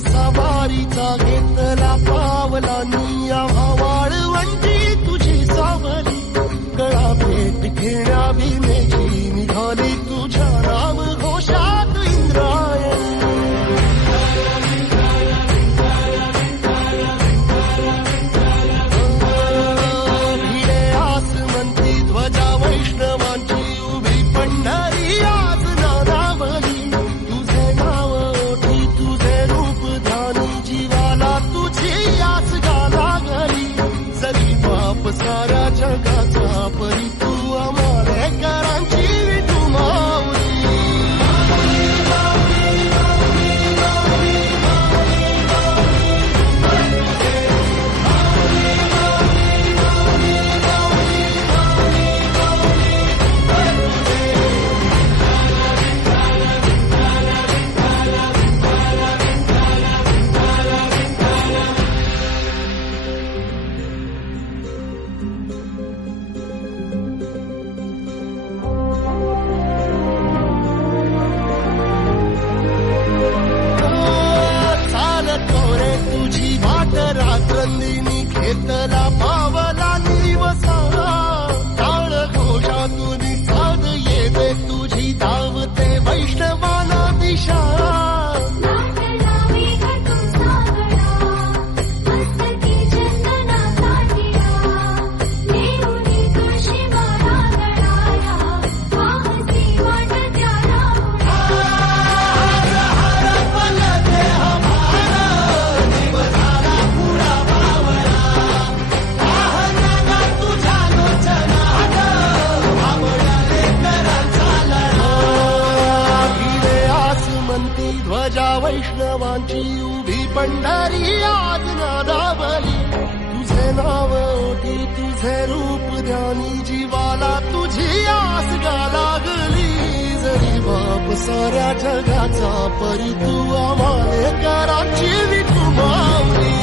सवारीचा घेतला पावलांनी वाळवंटी तुझी सावली गळा भेट घेण्या भीमेची निघाली तुझ्या राम घोषात इंद्रायणी भिडे आसमंती ध्वजा वैष्णवांची उभी पंढरी आज नादावली तुझे नाव ओठी तुझे रूप जीवाला तुझी आस गाला गली जरी बाप साऱ्या जगाचा परी तू आमालेकरांची विठू माऊली रात्रंदिनी घेतला पावला दिवसा टाळ घोषातून साध येते तुझी धावते वैष्णवाला दिशा ध्वजा वैष्णवांची उभी पंढरी आज नादावली तुझे नाव ओठी तुझे रूप ध्यानी जीवाला तुझी आस गा लागली जरी बाप साऱ्या जगाचा परी तू आमालेकरांची विठू माऊली